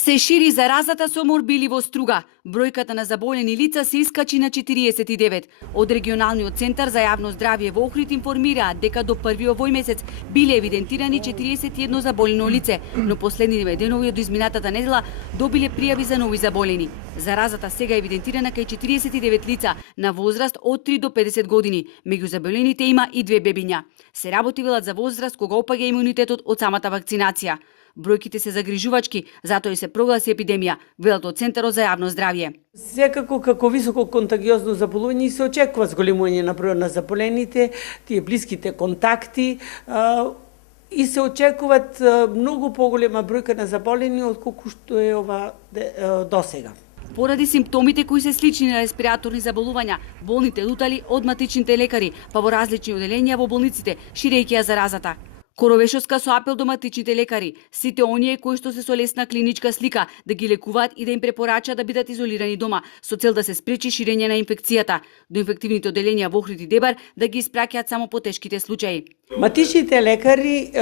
Се шири заразата со морбили во Струга. Бројката на заболени лица се искачи на 49. Од регионалниот центар за јавно здравје во Охрид информираат дека до 1 овој месец биле евидентирани 41 заболено лице, но последниве денови од изминатата недела добиле пријави за нови заболени. Заразата сега е евидентирана кај 49 лица на возраст од 3 до 50 години. Меѓу заболените има и 2 бебиња. Се работи велат за возраст кога опаѓа имунитетот од самата вакцинација. Бројките се загрижувачки, затоа и се прогласи епидемија, велат од Центарот за јавно здравје. Секако како високо контагиозно заболување се очекува зголемување на бројот на заболените, тие блиските контакти и се очекуваат многу поголема бројка на заболени отколку што е ова досега. Поради симптомите кои се слични на респираторни заболувања, болните лутали од матичните лекари, па во различни оделенија во болниците, ширејќи ја заразата. Коровешовска со апел до матичните лекари, сите оние кои што се со лесна клиничка слика, да ги лекуваат и да им препорача да бидат изолирани дома, со цел да се спречи ширење на инфекцијата, до инфективните оделенија во Охрид и Дебар да ги испраќаат само по тешките случаи. Матичните лекари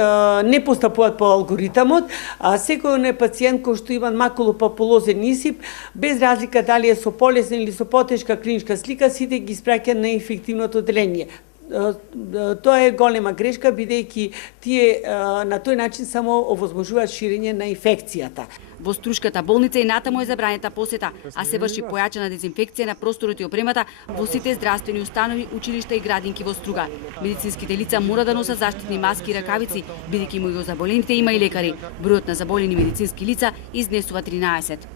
не постапуваат по алгоритамот, а секој пациент кој што има макулопапулозен исип, без разлика дали е со полесна или со потешка клиничка слика, сите ги испраќаат на инфективното оделение. Тоа е голема грешка, бидејќи тие на тој начин само овозможуваат ширење на инфекцијата. Во Струшката болница и натаму е забранета посета, а се врши појачана дезинфекција на просторот и опремата во сите здравствени установи, училишта и градинки во Струга. Медицинските лица мора да носат заштитни маски и ракавици, бидејќи меѓу заболените има и лекари. Бројот на заболени медицински лица изнесува 13.